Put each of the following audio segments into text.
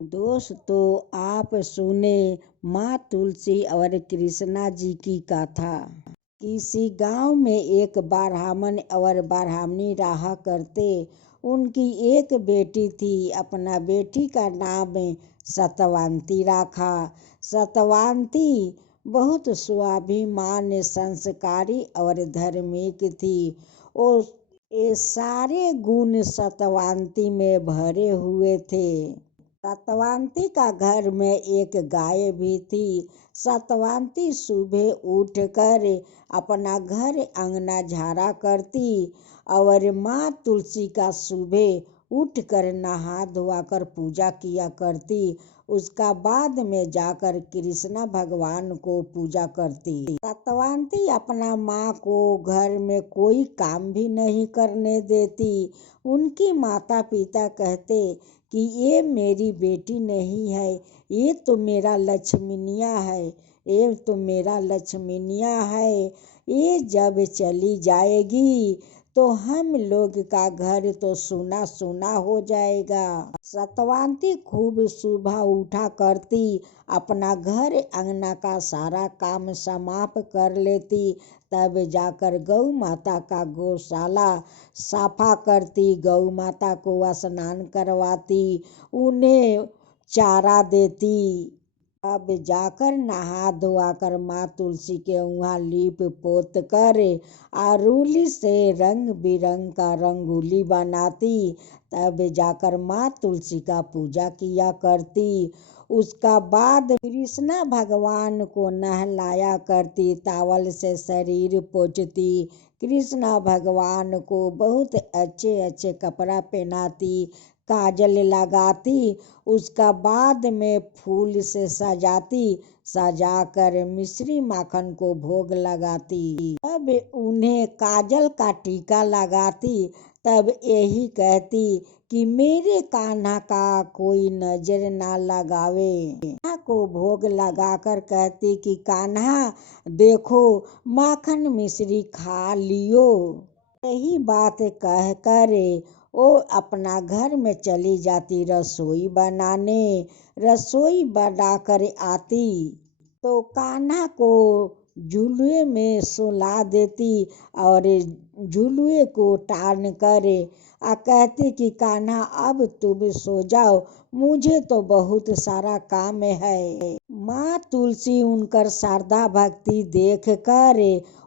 दोस्तों, आप सुने माँ तुलसी और कृष्णा जी की कथा। किसी गांव में एक ब्राह्मण और ब्राह्मणी रहा करते। उनकी एक बेटी थी। अपना बेटी का नाम सतवंती रखा। सतवंती बहुत स्वाभिमान, संस्कारी और धार्मिक थी। और ये सारे गुण सतवंती में भरे हुए थे। सतवंती का घर में एक गाय भी थी। सतवंती सुबह उठकर अपना घर अंगना झाड़ा करती और माँ तुलसी का सुबह उठकर नहा धोकर पूजा किया करती। उसका बाद में जाकर कृष्ण भगवान को पूजा करती। सतवंती अपना माँ को घर में कोई काम भी नहीं करने देती। उनकी माता पिता कहते कि ये मेरी बेटी नहीं है, ये तो मेरा लक्ष्मणिया है, ये तो मेरा लक्ष्मणिया है। ये जब चली जाएगी तो हम लोग का घर तो सुना सुना हो जाएगा। सतवंती खूब सुबह उठा करती, अपना घर अंगना का सारा काम समाप्त कर लेती। तब जाकर गौ माता का गौशाला साफा करती, गौ माता को स्नान करवाती, उन्हें चारा देती। अब जाकर नहा धोकर माँ तुलसी के वहाँ लीप पोत कर आरूली से रंग बिरंग का रंगोली बनाती। तब जाकर माँ तुलसी का पूजा किया करती। उसका बाद कृष्णा भगवान को नहलाया करती, तावल से शरीर पोंछती। कृष्णा भगवान को बहुत अच्छे अच्छे कपड़ा पहनाती, काजल लगाती। उसका बाद में फूल से सजाती, सजाकर मिश्री माखन को भोग लगाती। तब उन्हें काजल का टीका लगाती। तब यही कहती कि मेरे कान्हा का कोई नजर ना लगावे। कान्हा को भोग लगाकर कहती कि कान्हा देखो, माखन मिश्री खा लियो। यही बात कहकर वो अपना घर में चली जाती रसोई बनाने। रसोई बनाकर आती तो कान्हा को झूलुए में सुला देती और झूलुए को टान कर कहती कि कान्हा अब तुम सो जाओ, मुझे तो बहुत सारा काम है। माँ तुलसी उनकर श्रद्धा भक्ति देख कर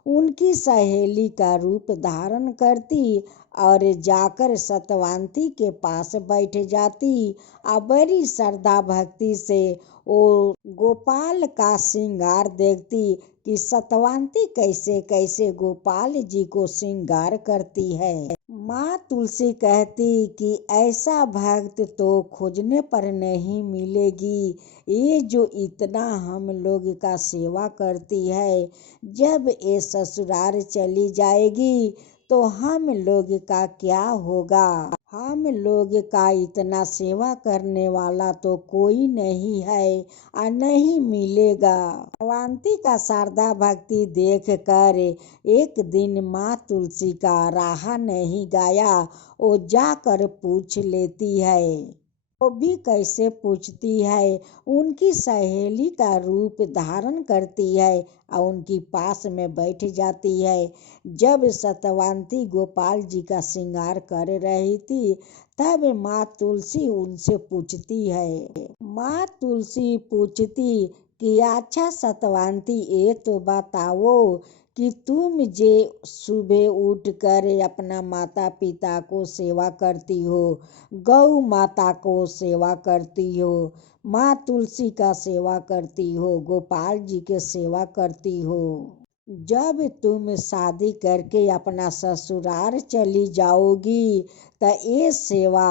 उनकी सहेली का रूप धारण करती और जाकर सतवंती के पास बैठ जाती। बड़ी श्रद्धा भक्ति से वो गोपाल का श्रृंगार देखती कि सतवंती कैसे कैसे गोपाल जी को श्रृंगार करती है। माँ तुलसी कहती कि ऐसा भक्त तो खोजने पर नहीं मिलेगी। ये जो इतना हम लोग का सेवा करती है, जब ये ससुराल चली जाएगी तो हम लोग का क्या होगा। हम लोग का इतना सेवा करने वाला तो कोई नहीं है और नहीं मिलेगा। सतवंती का श्रद्धा भक्ति देख कर एक दिन माँ तुलसी का रहा नहीं गया। वो जाकर पूछ लेती है। वो भी कैसे पूछती है, उनकी सहेली का रूप धारण करती है और उनकी पास में बैठ जाती है। जब सतवंती गोपाल जी का श्रृंगार कर रही थी, तब माँ तुलसी उनसे पूछती है। माँ तुलसी पूछती कि अच्छा सतवंती, ये तो बताओ कि तुम जे सुबह उठकर अपना माता पिता को सेवा करती हो, गौ माता को सेवा करती हो, माँ तुलसी का सेवा करती हो, गोपाल जी के सेवा करती हो, जब तुम शादी करके अपना ससुराल चली जाओगी तो ये सेवा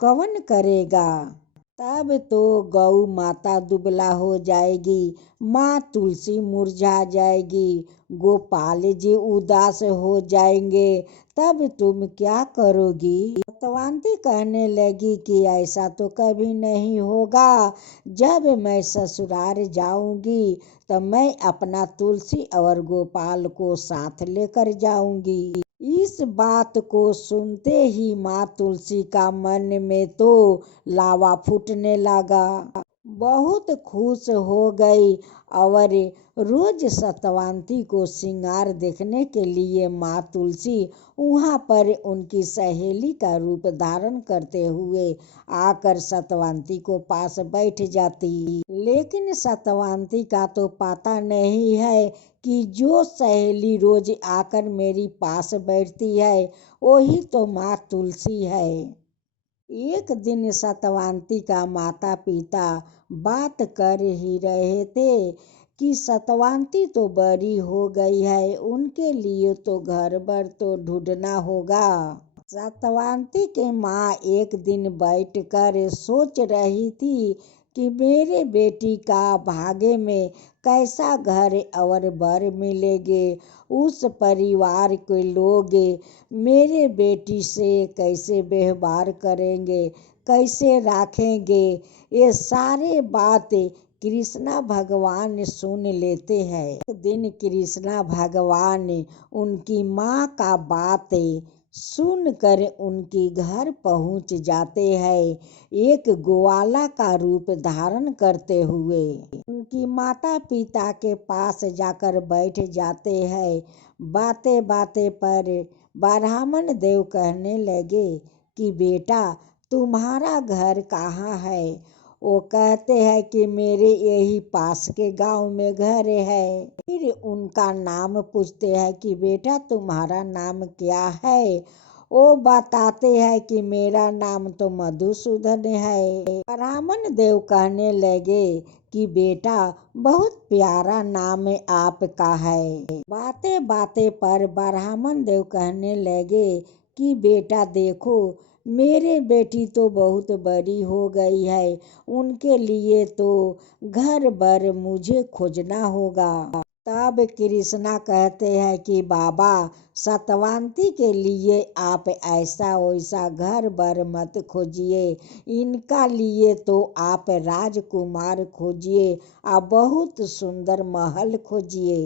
कौन करेगा। तब तो गौ माता दुबला हो जाएगी, माँ तुलसी मुरझा जाएगी, गोपाल जी उदास हो जाएंगे, तब तुम क्या करोगी। सतवंती कहने लगी कि ऐसा तो कभी नहीं होगा। जब मैं ससुराल जाऊंगी तो मैं अपना तुलसी और गोपाल को साथ लेकर जाऊंगी। इस बात को सुनते ही माँ तुलसी का मन में तो लावा फूटने लगा। बहुत खुश हो गई और रोज सतवंती को श्रृंगार देखने के लिए माँ तुलसी वहाँ पर उनकी सहेली का रूप धारण करते हुए आकर सतवंती को पास बैठ जाती। लेकिन सतवंती का तो पता नहीं है कि जो सहेली रोज आकर मेरी पास बैठती है वही तो माँ तुलसी है। एक दिन सतवंती का माता पिता बात कर ही रहे थे कि सतवंती तो बड़ी हो गई है, उनके लिए तो घर भर तो ढूंढना होगा। सतवंती के माँ एक दिन बैठकर सोच रही थी कि मेरे बेटी का भाग्य में कैसा घर और बर मिलेंगे, उस परिवार के लोग मेरे बेटी से कैसे व्यवहार करेंगे, कैसे रखेंगे, ये सारे बात कृष्णा भगवान सुन लेते हैं। एक दिन कृष्णा भगवान उनकी माँ का बात सुनकर उनके घर पहुंच जाते हैं, एक ग्वाला का रूप धारण करते हुए उनकी माता पिता के पास जाकर बैठ जाते हैं। बातें बातें पर ब्राह्मण देव कहने लगे कि बेटा तुम्हारा घर कहाँ है। वो कहते हैं कि मेरे यही पास के गांव में घर है। फिर उनका नाम पूछते हैं कि बेटा तुम्हारा नाम क्या है। वो बताते हैं कि मेरा नाम तो मधुसूदन है। ब्राह्मण देव कहने लगे कि बेटा बहुत प्यारा नाम आपका है। बातें बातें पर ब्राह्मण देव कहने लगे कि बेटा देखो मेरे बेटी तो बहुत बड़ी हो गई है, उनके लिए तो घर भर मुझे खोजना होगा। तब कृष्णा कहते हैं कि बाबा सतवंती के लिए आप ऐसा वैसा घर भर मत खोजिए, इनका लिए तो आप राजकुमार खोजिए और बहुत सुंदर महल खोजिए।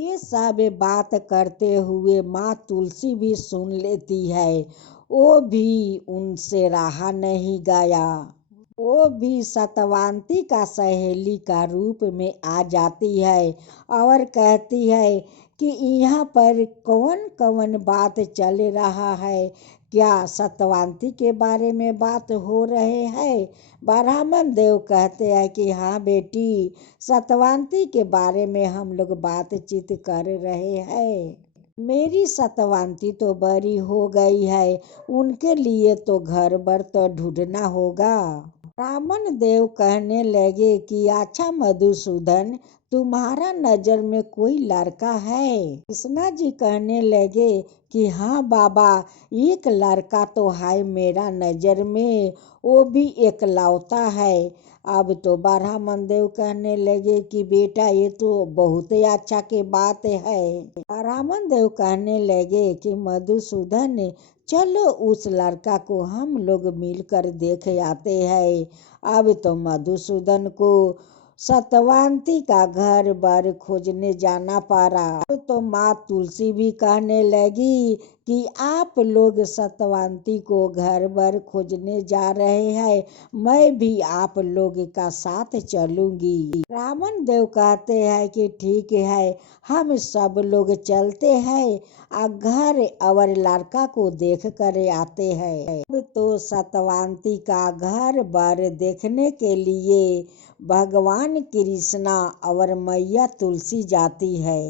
ये सब बात करते हुए माँ तुलसी भी सुन लेती है। वो भी उनसे रहा नहीं गया, वो भी सतवंती का सहेली का रूप में आ जाती है और कहती है कि यहाँ पर कौन कौन बात चल रहा है, क्या सतवंती के बारे में बात हो रहे हैं। ब्राह्मण देव कहते हैं कि हाँ बेटी सतवंती के बारे में हम लोग बातचीत कर रहे हैं। मेरी सतवंती तो बड़ी हो गई है, उनके लिए तो घर भर तो ढूंढना होगा। ब्राह्मण देव कहने लगे कि अच्छा मधुसूदन तुम्हारा नजर में कोई लड़का है। कृष्णा जी कहने लगे कि हाँ बाबा एक लड़का तो है मेरा नजर में, वो भी एकलौता है। अब तो ब्राह्मण देव कहने लगे कि बेटा ये तो बहुत ही अच्छा की बात है। ब्राह्मण देव कहने लगे कि मधुसूदन चलो उस लड़का को हम लोग मिलकर देख आते हैं। अब तो मधुसूदन को सतवंती का घर बार खोजने जाना पड़ा। तो माँ तुलसी भी कहने लगी कि आप लोग सतवंती को घर भर खोजने जा रहे हैं, मैं भी आप लोग का साथ चलूंगी। ब्राह्मण देव कहते हैं कि ठीक है हम सब लोग चलते हैं और घर और लड़का को देख कर आते हैं। अब तो सतवंती का घर बार देखने के लिए भगवान कृष्णा और मैया तुलसी जाती है।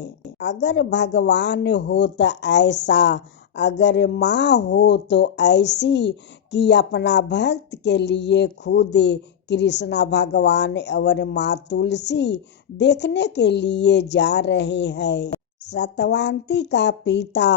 अगर भगवान हो तो ऐसा, अगर माँ हो तो ऐसी कि अपना भक्त के लिए खुद कृष्णा भगवान और माँ तुलसी देखने के लिए जा रहे हैं। सतवंती का पिता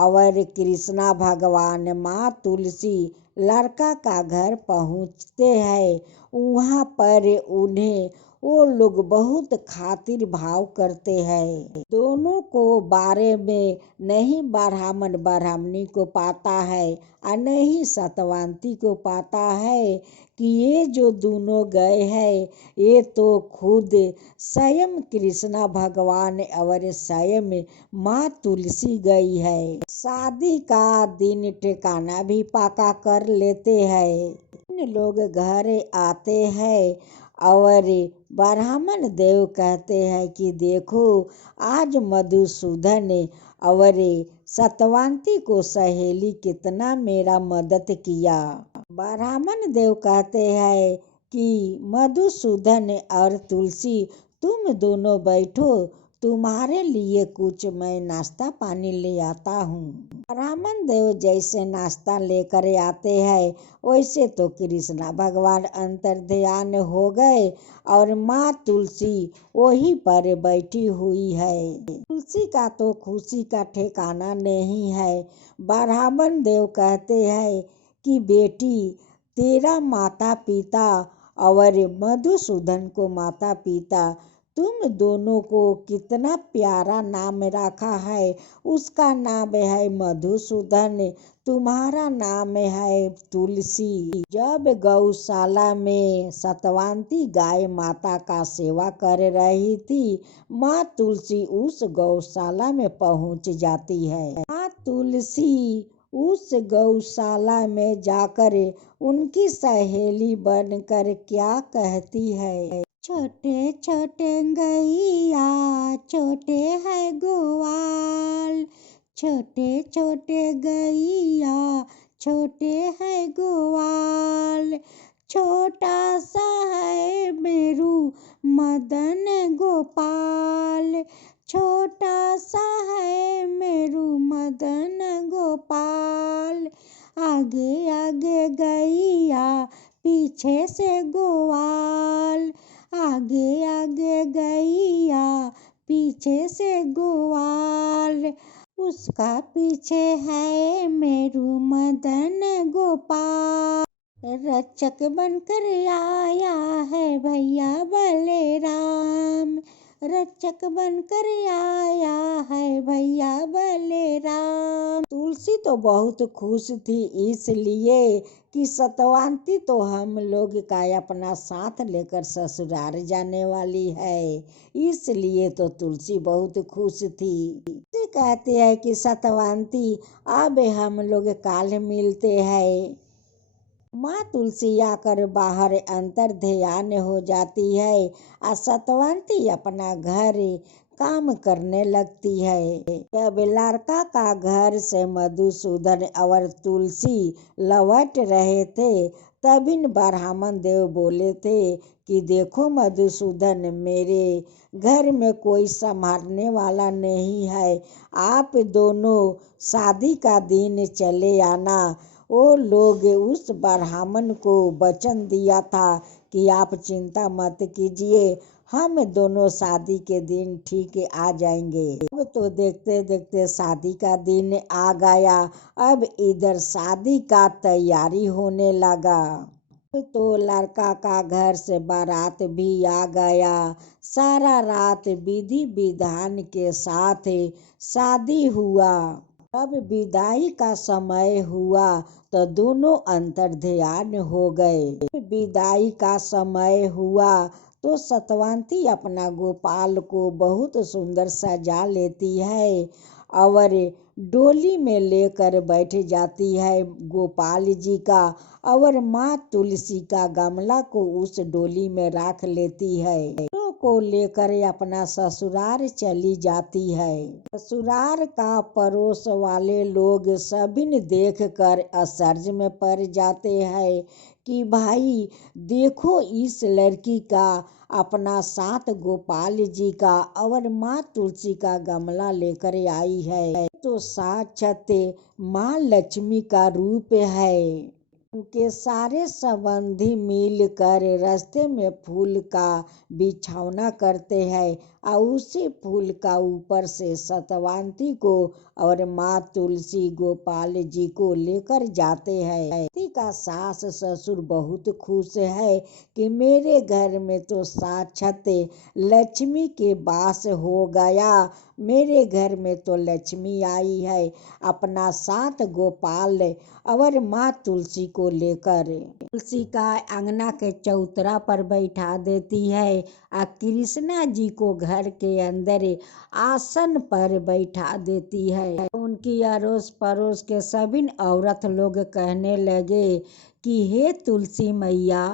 और कृष्णा भगवान माँ तुलसी लड़का का घर पहुँचते हैं। वहाँ पर उन्हें वो लोग बहुत खातिर भाव करते हैं। दोनों को बारे में नहीं ब्राह्मण ब्राह्मणी को पता है और नहीं सतवंती को पता है कि ये जो दोनों गए हैं ये तो खुद स्वयं कृष्णा भगवान और स्वयं माँ तुलसी गई है। शादी का दिन ठिकाना भी पक्का कर लेते हैं। लोग घर आते हैं और ब्राह्मण देव कहते हैं कि देखो आज मधुसूदन और सतवंती को सहेली कितना मेरा मदद किया। ब्राह्मण देव कहते हैं कि मधुसूदन और तुलसी तुम दोनों बैठो, तुम्हारे लिए कुछ मैं नाश्ता पानी ले आता हूँ। ब्राह्मण देव जैसे नाश्ता लेकर आते हैं वैसे तो कृष्णा भगवान अंतर्ध्यान हो गए और माँ तुलसी वहीं पर बैठी हुई है। तुलसी का तो खुशी का ठिकाना नहीं है। ब्राह्मण देव कहते हैं कि बेटी तेरा माता पिता और मधुसूदन को माता पिता तुम दोनों को कितना प्यारा नाम रखा है। उसका नाम है मधुसूदन, तुम्हारा नाम है तुलसी। जब गौशाला में सतवंती गाय माता का सेवा कर रही थी, माँ तुलसी उस गौशाला में पहुंच जाती है। माँ तुलसी उस गौशाला में जाकर उनकी सहेली बनकर क्या कहती है। छोटे छोटे गैया छोटे है ग्वाल, छोटे छोटे गैया छोटे है ग्वाल, छोटा सा है मेरू मदन गोपाल, छोटा सा है मेरू मदन गोपाल। आगे आगे गैया पीछे से ग्वाल, आगे आगे गैया पीछे से ग्वाल, उसका पीछे है मेरू मदन गोपाल। रक्षक बनकर आया है भैया बलराम, रक्षक बनकर आया है भैया बलराम। तुलसी तो बहुत खुश थी इसलिए कि सतवंती तो हम लोग का अपना साथ लेकर ससुराल जाने वाली है, इसलिए तो तुलसी बहुत खुश थी। कहते हैं कि सतवंती अब हम लोग काल मिलते हैं। माँ तुलसी आकर बाहर अंतर्ध्यान हो जाती है और सतवंती अपना घर काम करने लगती है। जब लड़का का घर से मधुसूदन और तुलसी लौट रहे थे तभी ब्राह्मण देव बोले थे कि देखो मधुसूदन, मेरे घर में कोई संभालने वाला नहीं है, आप दोनों शादी का दिन चले आना। वो लोग उस ब्राह्मण को वचन दिया था कि आप चिंता मत कीजिए, हम दोनों शादी के दिन ठीक आ जाएंगे। अब तो देखते देखते शादी का दिन आ गया। अब इधर शादी का तैयारी होने लगा। तो लड़का का घर से बारात भी आ गया। सारा रात विधि विधान के साथ शादी हुआ। अब विदाई का समय हुआ तो दोनों अंतर्ध्यान हो गए। विदाई का समय हुआ तो सतवंती अपना गोपाल को बहुत सुंदर सजा लेती है और डोली में लेकर बैठ जाती है गोपाल जी का, और माँ तुलसी का गमला को उस डोली में रख लेती है को लेकर अपना ससुराल चली जाती है। ससुराल का पड़ोस वाले लोग सभी देख कर आश्चर्य में पड़ जाते हैं कि भाई देखो इस लड़की का अपना साथ गोपाल जी का और माँ तुलसी का गमला लेकर आई है, तो साक्षात माँ लक्ष्मी का रूप है। उनके सारे संबंधी मिलकर रास्ते में फूल का बिछौना करते हैं और उसी फूल का ऊपर से सतवंती को और माँ तुलसी गोपाल जी को लेकर जाते हैं। सतवंती का सास ससुर बहुत खुश है कि मेरे घर में तो साक्षात लक्ष्मी के वास हो गया, मेरे घर में तो लक्ष्मी आई है। अपना साथ गोपाल और माँ तुलसी को लेकर तुलसी का अंगना के चौतरा पर बैठा देती है और कृष्णा जी को घर के अंदर आसन पर बैठा देती है। उनकी अड़ोस पड़ोस के सभी औरत लोग कहने लगे कि हे तुलसी मैया,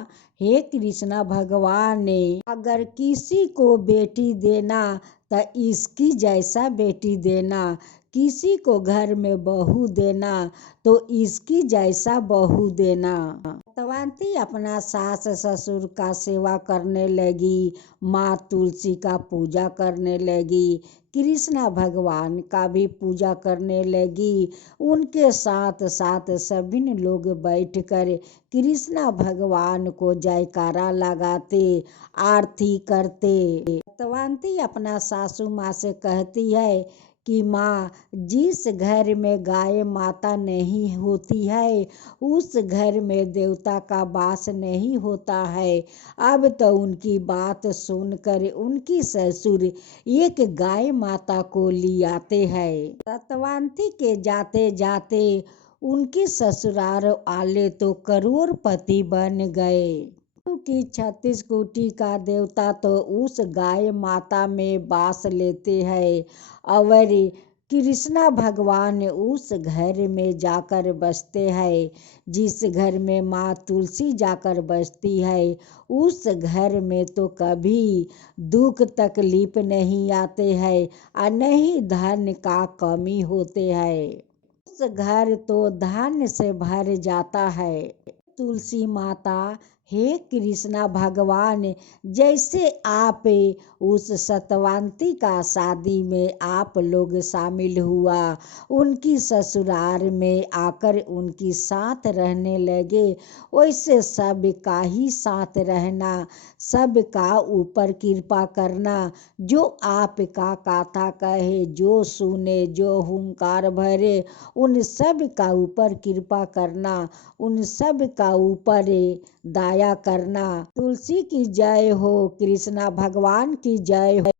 हे कृष्णा भगवान, अगर किसी को बेटी देना तो इसकी जैसा बेटी देना, किसी को घर में बहू देना तो इसकी जैसा बहू देना। सतवंती अपना सास ससुर का सेवा करने लगी, माँ तुलसी का पूजा करने लगी, कृष्णा भगवान का भी पूजा करने लगी। उनके साथ साथ सभी लोग बैठकर कृष्णा भगवान को जयकारा लगाते, आरती करते। सतवंती अपना सासू माँ से कहती है कि माँ, जिस घर में गाय माता नहीं होती है उस घर में देवता का वास नहीं होता है। अब तो उनकी बात सुनकर उनकी ससुर एक गाय माता को ले आते हैं। सतवंती के जाते जाते उनके ससुराल वाले तो करोड़पति बन गए, क्योंकि 36 कोटि का देवता तो उस गाय माता में वास लेते हैं और कृष्णा भगवान उस घर में जाकर बसते हैं। जिस घर में माँ तुलसी जाकर बसती है उस घर में तो कभी दुख तकलीफ नहीं आते हैं और नहीं धन का कमी होते हैं, उस घर तो धन से भर जाता है। तुलसी माता, हे कृष्णा भगवान, जैसे आप उस सतवंती का शादी में आप लोग शामिल हुआ, उनकी ससुराल में आकर उनकी साथ रहने लगे, वैसे सबका ही साथ रहना, सबका ऊपर कृपा करना, जो आपका कथा कहे, जो सुने, जो हुंकार भरे, उन सब का ऊपर कृपा करना, उन सब का ऊपर दया करना। तुलसी की जय हो, कृष्णा भगवान की जय हो।